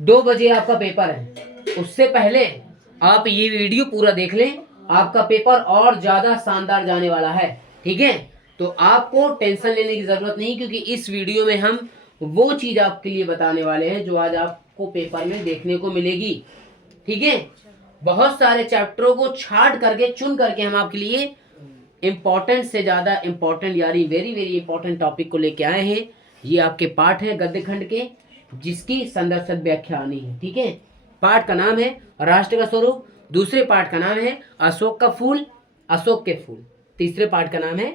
2 बजे आपका पेपर है, उससे पहले आप ये वीडियो पूरा देख लें, आपका पेपर और ज्यादा शानदार जाने वाला है। ठीक है, तो आपको टेंशन लेने की जरूरत नहीं, क्योंकि इस वीडियो में हम वो चीज आपके लिए बताने वाले हैं जो आज आपको पेपर में देखने को मिलेगी। ठीक है, बहुत सारे चैप्टरों को छाट करके चुन करके हम आपके लिए इंपॉर्टेंट से ज्यादा इंपॉर्टेंट यानी वेरी वेरी इंपॉर्टेंट टॉपिक को लेके आए हैं। ये आपके पाठ है गद्य खंड के, जिसकी संदर्भ व्याख्या आनी है। ठीक है, पाठ का नाम है राष्ट्र का स्वरूप, दूसरे पाठ का नाम है अशोक का फूल, अशोक के फूल, तीसरे पाठ का नाम है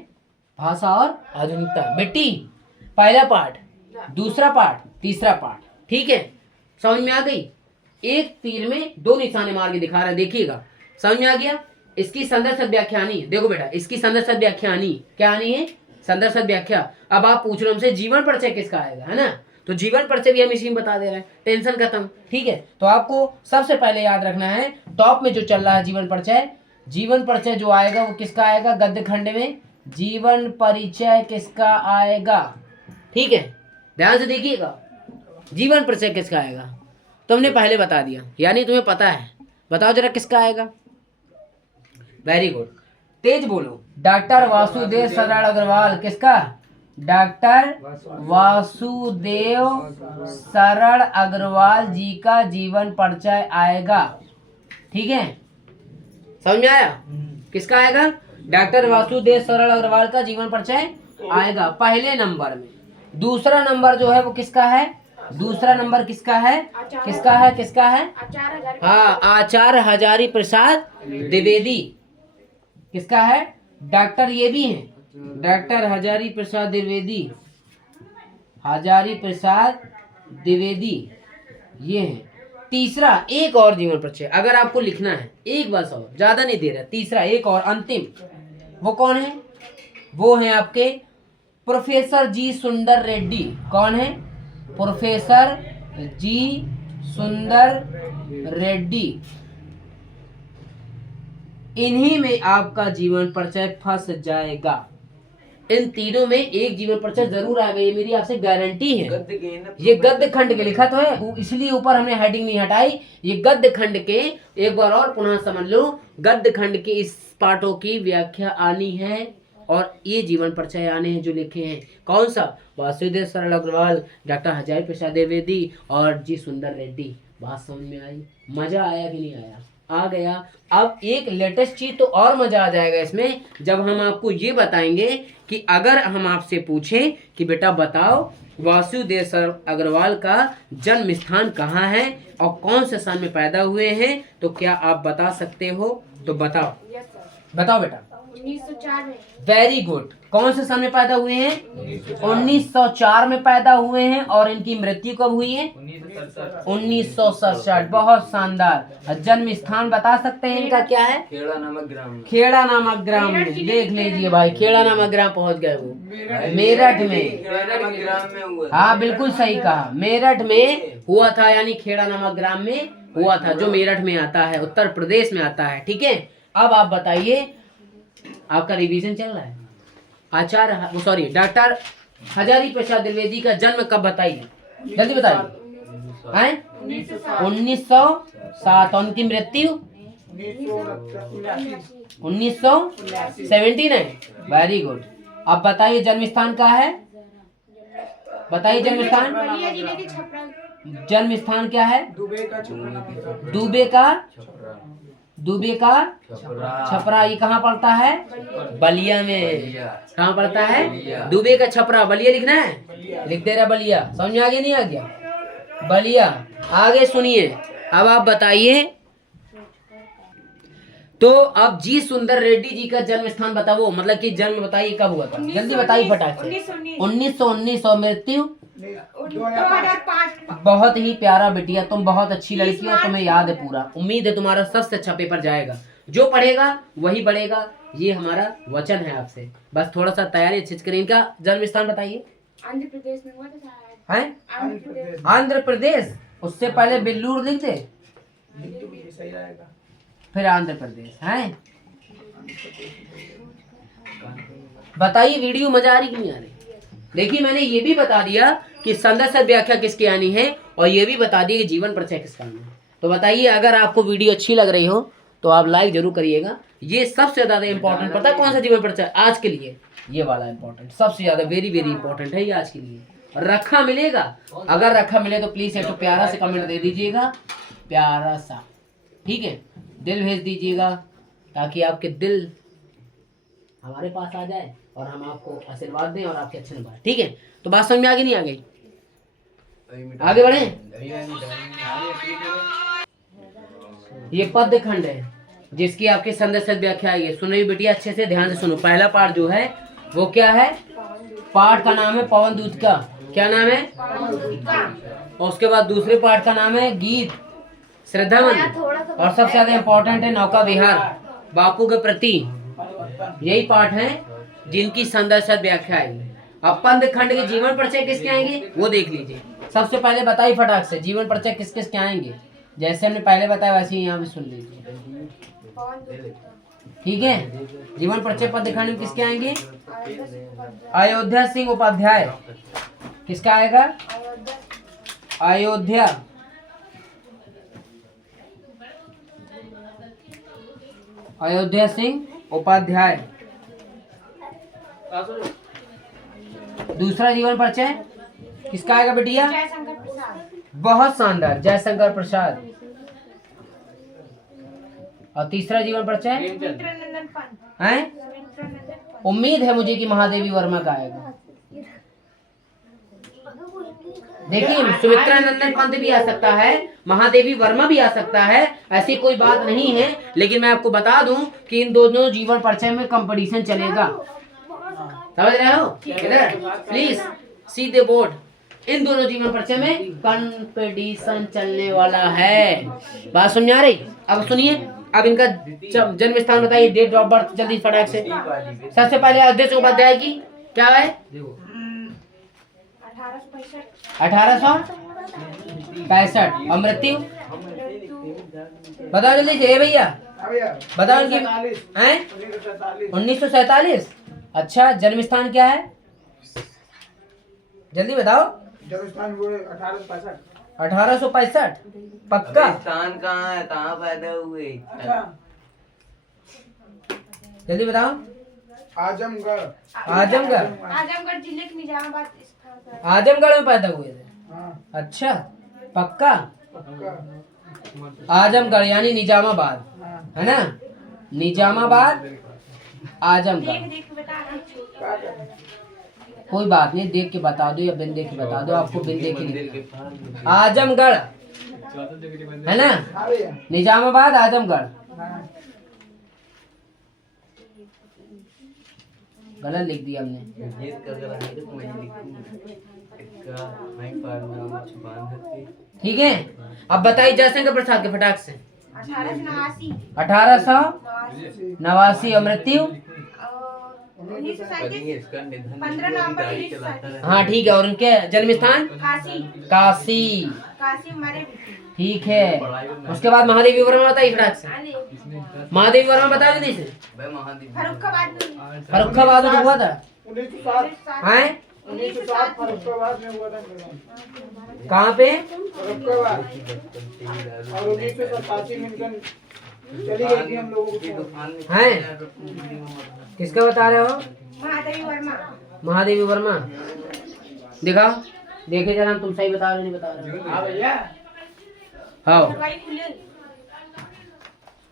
भाषा और आधुनिकता। बेटी पहला पाठ, दूसरा पाठ, तीसरा पाठ। ठीक है, समझ में आ गई? एक तीर में 2 निशाने मार के दिखा रहा है, देखिएगा, समझ में आ गया? इसकी संदर्भ व्याख्या आनी है। देखो बेटा, इसकी संदर्भ व्याख्या आनी, क्या आनी है? संदर्भ व्याख्या। अब आप पूछ रहे हो हमसे जीवन परिचय किसका आएगा, है ना? तो जीवन परिचय भी हम इसी में बता दे रहे हैं, टेंशन खत्म। ठीक है, तो आपको सबसे पहले याद रखना है, टॉप में जो चल रहा है जीवन परिचय, जीवन परिचय जो आएगा वो किसका आएगा? गद्य खंड में जीवन परिचय किसका आएगा? ठीक है, ध्यान से देखिएगा, जीवन परिचय किसका आएगा? तुमने पहले बता दिया, यानी तुम्हें पता है। बताओ जरा किसका आएगा? वेरी गुड, तेज बोलो। डॉक्टर वासुदेव सरल अग्रवाल किसका? डॉक्टर वासुदेव सरल अग्रवाल जी का जीवन परिचय आएगा। ठीक है, समझ में आया? किसका आएगा? डॉक्टर वासुदेव सरल अग्रवाल का जीवन परिचय आएगा पहले नंबर में। दूसरा नंबर जो है वो किसका है? दूसरा नंबर किसका है? किसका है? किसका है? हाँ, आचार्य हजारी प्रसाद द्विवेदी। किसका है? डॉक्टर ये भी है, डॉक्टर हजारी प्रसाद द्विवेदी, हजारी प्रसाद द्विवेदी ये है। तीसरा एक और जीवन परिचय अगर आपको लिखना है, एक बस और, ज्यादा नहीं दे रहा, तीसरा एक और अंतिम, वो कौन है? वो है आपके प्रोफेसर जी सुंदर रेड्डी। कौन है? प्रोफेसर जी सुंदर रेड्डी। इन्हीं में आपका जीवन परिचय फंस जाएगा। इन तीनों में एक जीवन परिचय जरूर आएगा, ये मेरी आपसे गारंटी है। ये गद्य खंड के लिखा तो है, इसलिए ऊपर हमने हेडिंग नहीं हटाई। ये गद्य खंड के, एक बार और पुनः समझ लो, गद्य खंड के इस पाठों की व्याख्या आनी है और ये जीवन परिचय आने हैं जो लिखे हैं। कौन सा? वासुदेव सरल अग्रवाल, डॉक्टर हजारी प्रसाद द्विवेदी और जी सुंदर रेड्डी। बात समझ में आई? मजा आया कि नहीं आया? आ गया। अब एक लेटेस्ट चीज तो और मजा आ जाएगा इसमें, जब हम आपको ये बताएंगे कि अगर हम आपसे पूछें कि बेटा बताओ वासुदेव सरल अग्रवाल का जन्म स्थान कहाँ है और कौन से साल में पैदा हुए हैं, तो क्या आप बता सकते हो? तो बताओ। बताओ बेटा। 1904 में। Very good. कौन से साल में पैदा हुए हैं? 1904 में पैदा हुए हैं। और इनकी मृत्यु कब हुई है? 1967। बहुत शानदार। जन्म स्थान बता सकते हैं इनका क्या है? खेड़ा नामक ग्राम। खेड़ा नामक ग्राम में। देख लीजिए भाई, खेड़ा नामक ग्राम पहुंच गए वो, मेरठ में। खेड़ा नामक ग्राम में हुआ। हाँ बिल्कुल सही कहा, मेरठ में हुआ था, यानी खेड़ा नामक ग्राम में हुआ था, जो मेरठ में आता है, उत्तर प्रदेश में आता है। ठीक है, अब आप बताइए, आपका रिवीजन चल रहा है। आचार्य सॉरी डॉक्टर हजारी प्रसाद द्विवेदी का जन्म कब बताइए, जल्दी बताइए। 1907। उनकी मृत्यु 1917 है। Very good. अब बताइए जन्म स्थान कहाँ है? बताइए जन्म स्थान। बलिया जिले के छपरा। जन्म स्थान क्या है? दुबे का छपरा। ये कहाँ पड़ता है? बलिया में। कहाँ पड़ता है? दुबे का छपरा। बलिया लिखना है, लिख दे रहा बलिया। समझ में आ गया नहीं आ गया? बलिया। आगे सुनिए, अब आप बताइए। तो अब जी सुंदर रेड्डी जी का जन्म स्थान बताओ, मतलब कि जन्म बताइए कब हुआ था, जल्दी बताइए फटाक से। 1919 और मृत्यु 2005। बहुत ही प्यारा बेटिया, तुम बहुत अच्छी लड़की हो, तुम्हें याद है पूरा। उम्मीद है तुम्हारा सबसे अच्छा पेपर जाएगा, जो पढ़ेगा वही बढ़ेगा, ये हमारा वचन है आपसे। बस थोड़ा सा तैयारी अच्छे से करें। इनका जन्म स्थान बताइए। आंध्र प्रदेश में हुआ था। आंध्र प्रदेश। उससे पहले बेल्लूर लिख दे, फिर आंध्र प्रदेश है। बताइए वीडियो मजा आ रही कि नहीं आ रही? देखिए मैंने ये भी बता दिया कि संदर्भ व्याख्या किसकी आनी है और ये भी बता दिया कि जीवन परिचय किसका आना है। तो बताइए, अगर आपको वीडियो अच्छी लग रही हो तो आप लाइक जरूर करिएगा। ये सबसे ज़्यादा इंपॉर्टेंट, पता है कौन सा जीवन परिचय आज के लिए? ये वाला इंपॉर्टेंट, सबसे ज़्यादा वेरी वेरी इंपॉर्टेंट है ये आज के लिए। रखा मिलेगा, अगर रखा मिले तो प्लीज़ एक तो प्यारा से कमेंट दे दीजिएगा, प्यारा सा, ठीक है, दिल भेज दीजिएगा ताकि आपके दिल हमारे पास आ जाए और हम आपको आशीर्वाद दें और आपके अच्छे नंबर, ठीक है। तो बात समझ में आगे नहीं आ गई? आगे बढ़े। ये पद्य खंड है जिसकी आपकी संदर्भ व्याख्या है। सुन रही बेटिया, अच्छे से ध्यान से सुनो। पहला पाठ जो है वो क्या है? पाठ का नाम है पवन दूत का। क्या नाम है? और उसके बाद दूसरे पाठ का नाम है गीत श्रद्धावन, और सबसे ज्यादा इंपॉर्टेंट है नौका विहार बापू के प्रति। यही पाठ है जिनकी संदर्भ व्याख्या आएगी। अब पद्य खंड के जीवन परिचय किसके आएंगे वो देख लीजिए। सबसे पहले बताइए फटाक से जीवन परिचय किस किस के आएंगे। जैसे हमने पहले बताया वैसे ही यहाँ भी सुन लीजिए, ठीक है। जीवन परिचय पद्य खंड में किसके आएंगे? अयोध्या सिंह उपाध्याय। किसका आएगा? अयोध्या अयोध्या सिंह उपाध्याय। दूसरा जीवन परिचय किसका आएगा बेटिया? जयशंकर प्रसाद। बहुत शानदार, जयशंकर प्रसाद। और तीसरा जीवन परिचय सुमित्रानंदन पंत। है? सुमित्रानंदन पंत। उम्मीद है मुझे कि महादेवी वर्मा का आएगा। देखिए सुमित्रानंदन पंत भी आ सकता है, महादेवी वर्मा भी आ सकता है, ऐसी कोई बात नहीं है। लेकिन मैं आपको बता दूं कि इन दोनों जीवन परिचय में कंपटीशन चलेगा, समझ रहे हो? इधर प्लीज सी द बोर्ड। इन दोनों जीवन परिचय में कंपटीशन चलने वाला है। बात समझ आ रही? अब सुनिए, अब इनका जन्म स्थान बताइए, डेट ऑफ बर्थ जल्दी फटाक से। सबसे पहले अध्यक्ष उपाध्याय की क्या है? 1865। और मृत्यु बताओ जल्दी से भैया, बताओ इनकी। 1947। अच्छा, जन्म स्थान क्या है? जल्दी बताओ। 1865 पक्का? स्थान कहाँ है, कहाँ पैदा हुए? जल्दी बताओ। आजमगढ़। आजमगढ़ जिले के निजामाबाद स्थान पर। आजमगढ़ में पैदा हुए थे? अच्छा पक्का? आजमगढ़ यानी निजामाबाद, है ना? निजामाबाद आजमगढ़। कोई बात नहीं, देख के बता दो या बिन देख के बता दो, आपको बिन देख के आजमगढ़ है ना? निजामाबाद आजमगढ़। गलत लिख दिया हमने। ठीक है, अब बताइए जयशंकर प्रसाद के फटाक से। 1889 और मृत्यु 15 नवंबर 1937। हाँ ठीक है, और उनके जन्म स्थान काशी। ठीक है, उसके बाद महादेवी वर्मा बताइए फटाक से। महादेवी वर्मा बता दीजिए से। फर्रुखाबाद में हुआ था। 1907 फर्रुखाबाद में हुआ था। कहाँ पे? फर्रुखाबाद। और 1987 में चली गई थी हम लोगों को। हैं? किसका बता रहे हो? महादेवी वर्मा। दिखाओ, देखे जरा तुम सही बता रहे नहीं बता रहे। हाँ भैया। हाँ,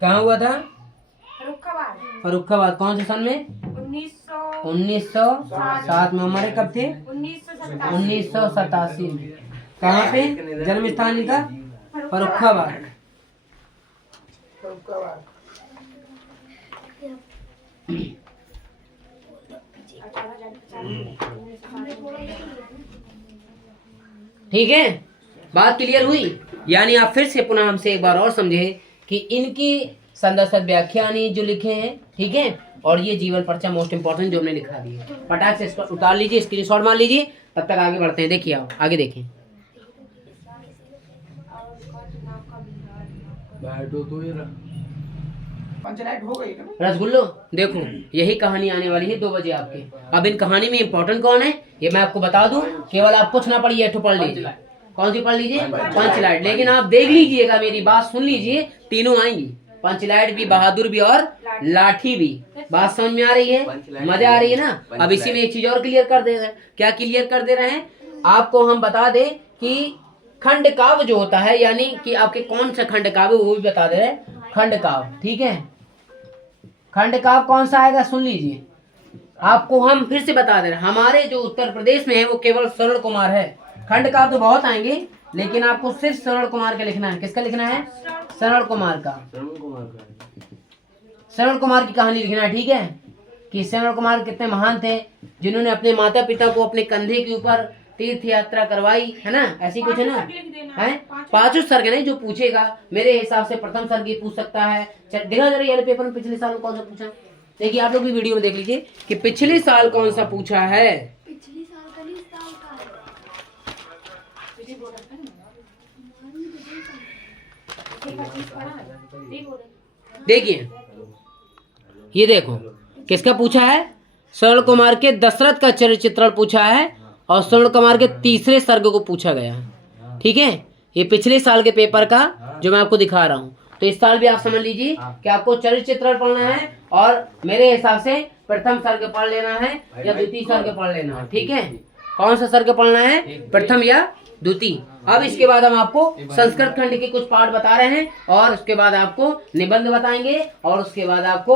कहाँ हुआ था? फर्रुखाबाद। कौन से सन में? 1907 में। हमारे कब थे? 1987 में। कहाँ पे जन्म स्थान इनका? फर्रुखाबाद। ठीक है, बात क्लियर हुई? यानी आप फिर से पुनः हमसे एक बार और समझे कि इनकी संदर्भ व्याख्या जो लिखे हैं, ठीक है, और ये जीवन परिचय मोस्ट इंपोर्टेंट जो हमने लिखा दिया। फटाक से इसको उतार लीजिए, स्क्रीनशॉट मार लीजिए, तब तक आगे बढ़ते हैं। देखिए आप आगे देखें। पंचलाइट हो गई ना। रसगुल्लो देखो, यही कहानी आने वाली है 2 बजे आपके। अब इन कहानी में इम्पोर्टेंट कौन है ये मैं आपको बता दूं, केवल आप कुछ ना पढ़िए, ठो पढ़ लीजिए। कौन सी पढ़ लीजिए? पंचलाइट। लेकिन आप देख लीजिएगा, मेरी बात सुन लीजिए, तीनों आएंगी, पंचलाइट भी, बहादुर भी और लाठी भी। बात समझ में आ रही है? मजा आ रही है ना? अब इसी में एक चीज और क्लियर कर दे रहे हैं। क्या क्लियर कर दे रहे हैं? आपको हम बता दें कि खंड काव्य जो होता है, यानी कि आपके कौन सा खंड काव्य वो भी बता दे रहे हैं। खंड काव्य, ठीक है, खंड काव्य कौन सा आएगा सुन लीजिए। आपको हम फिर से बता दे रहे हैं, हमारे जो उत्तर प्रदेश में है वो केवल सरल कुमार है। खंड काव्य तो बहुत आएंगे, लेकिन आपको सिर्फ सरल कुमार का लिखना है। किसका लिखना है? सरल कुमार का। सरल कुमार की कहानी लिखना है, ठीक है, कि सरल कुमार कितने महान थे, जिन्होंने अपने माता पिता को अपने कंधे के ऊपर तीर्थ यात्रा करवाई, है ना? ऐसी कुछ है ना? है 5 सर्ग नहीं जो पूछेगा, मेरे हिसाब से प्रथम सर्ग ही पूछ सकता है। देखा जरा ये पेपर में पिछले साल कौन सा पूछा। देखिए आप लोग भी वीडियो में देख लीजिए कि पिछले साल कौन सा पूछा है। पिछली साल का नहीं, इस साल का। देखिए ये देखो किसका पूछा है। सरल कुमार के दशरथ का चरित्र चित्रण पूछा है और सरल कुमार के तीसरे सर्ग को पूछा गया है, ठीक है। ये पिछले साल के पेपर का जो मैं आपको दिखा रहा हूँ। तो इस साल भी आप समझ लीजिए कि आपको चरित्र चित्रण पढ़ना है और मेरे हिसाब से प्रथम सर्ग पढ़ लेना है या द्वितीय सर्ग पढ़ लेना है, ठीक है। कौन सा सर्ग पढ़ना है, प्रथम या द्वितीय। अब इसके बाद हम आपको संस्कृत खंड के कुछ पाठ बता रहे हैं और उसके बाद आपको निबंध बताएंगे और उसके बाद आपको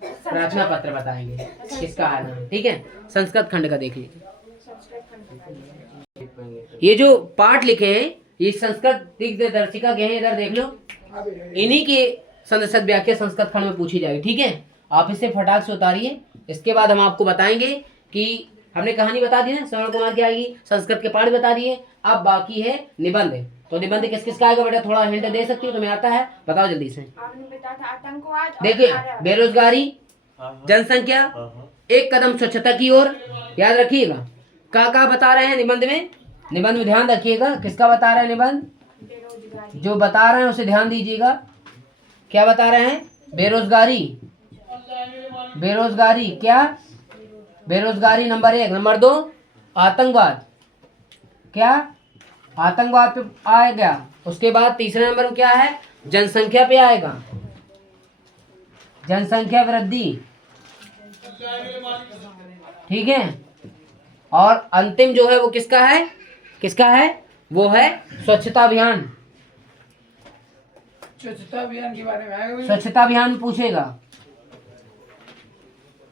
प्रार्थना पत्र बताएंगे किसका आना है, ठीक है। संस्कृत खंड का देख लीजिए। ये जो पाठ लिखे हैं ये संस्कृत दिग्दर्शिका के हैं, इधर देख लो। इन्हीं की संस्कृत व्याख्या संस्कृत खंड में पूछी जाएगी, ठीक है। आप इसे फटाक से उतारिए। इसके बाद हम आपको बताएंगे कि हमने कहानी बता दी ना, सरल कुमार की आएगी, संस्कृत के पाठ बता दिए। अब बाकी है निबंध। तो निबंध किस किस का आएगा बेटा, थोड़ा हिंट दे सकती हो, तुम्हें आता है बताओ जल्दी से। आपने बताया था आतंकवाद। देखिए बेरोजगारी, जनसंख्या, एक कदम स्वच्छता की ओर, याद रखिएगा। का बता रहे हैं निबंध में, निबंध में ध्यान रखिएगा किसका बता रहे हैं निबंध, जो बता रहे हैं उसे ध्यान दीजिएगा। क्या बता रहे हैं, बेरोजगारी, बेरोजगारी क्या, बेरोजगारी नंबर 1। नंबर 2 आतंकवाद, क्या आतंकवाद पे आएगा। उसके बाद तीसरे नंबर में क्या है, जनसंख्या पे आएगा, जनसंख्या वृद्धि, ठीक है। और अंतिम जो है वो किसका है, किसका है, वो है स्वच्छता अभियान। स्वच्छता अभियान के बारे में आएगा। स्वच्छता अभियान पूछेगा।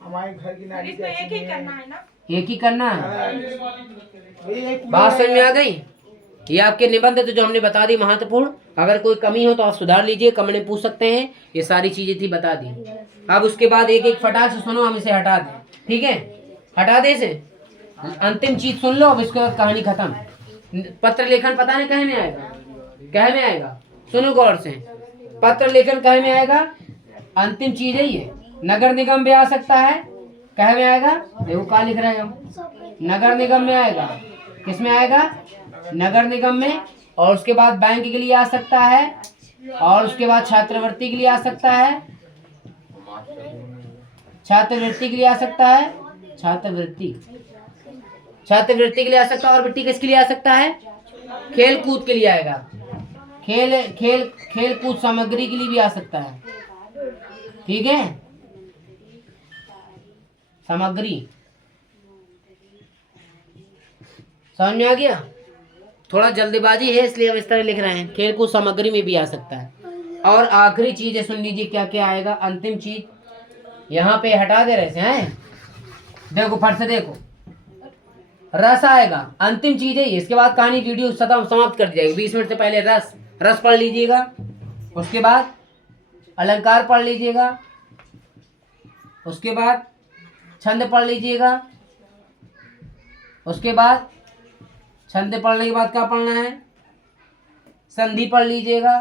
हमारे घर की नाली इसमें एक ही करना है ना, एक ही करना है। एक बात समझ में आ गई। ये आपके निबंध तो जो हमने बता दी महत्वपूर्ण। अगर कोई कमी हो तो आप सुधार लीजिए, कमेंट में पूछ सकते हैं। ये सारी चीजें थी बता दी। अब उसके बाद एक एक फटाक से सुनो, हम इसे हटा दें, ठीक है। हटा दे इसे, अंतिम चीज सुन लो। अब इसके बाद कहानी खत्म। पत्र लेखन पता नहीं कहे में आएगा, कहे में आएगा, सुनो गौर से। पत्र लेखन कहे में आएगा, अंतिम चीज है ये। नगर निगम भी आ सकता है, कहे में आएगा। देखो क्या लिख रहे हैं हम, नगर निगम में आएगा। किस में आएगा, नगर निगम में। और उसके बाद बैंक के लिए आ सकता है, और उसके बाद छात्रवृत्ति के लिए आ सकता है, छात्रवृत्ति के लिए आ सकता है, छात्रवृत्ति, छात्रवृत्ति के लिए आ सकता है। और वृत्ति किसके लिए आ सकता है, खेल कूद के लिए आएगा, खेल कूद सामग्री के लिए भी आ सकता है, ठीक है। सामग्री समझ में आ गया। थोड़ा जल्दीबाजी है इसलिए हम इस तरह लिख रहे हैं, खेल कूद सामग्री में भी आ सकता है। और आखिरी चीज है, सुन लीजिए क्या क्या आएगा। अंतिम चीज यहाँ पे हटा दे रहे हैं, देखो फट से देखो, रस आएगा। अंतिम चीज है ये। इसके बाद कहानी वीडियो समाप्त कर दी जाएगी। 20 मिनट से पहले रस पढ़ लीजिएगा। उसके बाद अलंकार पढ़ लीजिएगा। उसके बाद छंद पढ़ लीजिएगा। उसके बाद छंद पढ़ने के बाद क्या पढ़ना है, संधि पढ़ लीजिएगा,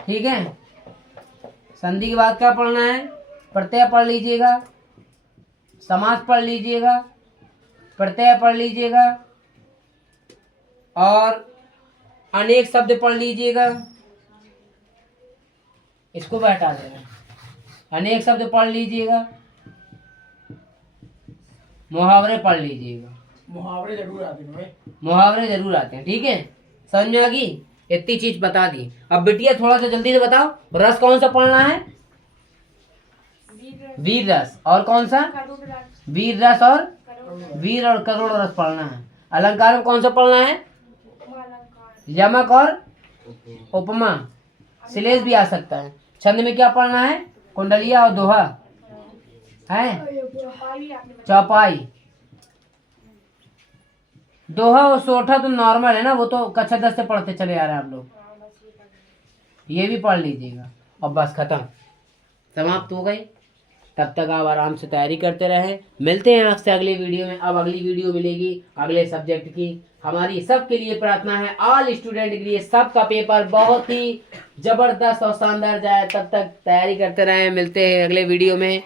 ठीक है। संधि के बाद क्या पढ़ना है, प्रत्यय पढ़ लीजिएगा, समास पढ़ लीजिएगा, प्रत्यय पढ़ लीजिएगा, और अनेक शब्द पढ़ लीजिएगा। इसको भी हटा देना। अनेक शब्द पढ़ लीजिएगा, मुहावरे पढ़ लीजिएगा। मुहावरे जरूर आते हैं भाई। मुहावरे जरूर आते हैं, ठीक है। समझ में आ गई? इतनी चीज बता दी। अब बिटिया थोड़ा सा जल्दी से बताओ, रस कौन सा पढ़ना है? वीर वीर रस। और कौन सा? करुण रस, वीर रस और करुण वीर और करोड़ रस पढ़ना है। अलंकार में कौन सा पढ़ना है? उपमा अलंकार, यमक और उपमा। श्लेष भी आ सकता है। छंद में क्या पढ़ना है? कुंडलिया और दोहा है। चौपाई भी आपने बताया। चौपाई, दोहा और सोठा तो नॉर्मल है ना, वो तो कक्षा 10 से पढ़ते चले आ रहे हैं आप लोग। हाँ, बस ये कर ये भी पढ़ लीजिएगा। अब बस खत्म, समाप्त हो गई। तब तक आप आराम से तैयारी करते रहें। मिलते हैं आपसे अगली वीडियो में। अब अगली वीडियो मिलेगी अगले सब्जेक्ट की। हमारी सबके लिए प्रार्थना है, ऑल स्टूडेंट के लिए सबका पेपर बहुत ही जबरदस्त और शानदार जाए। तब तक तैयारी करते रहें। मिलते हैं अगले वीडियो में।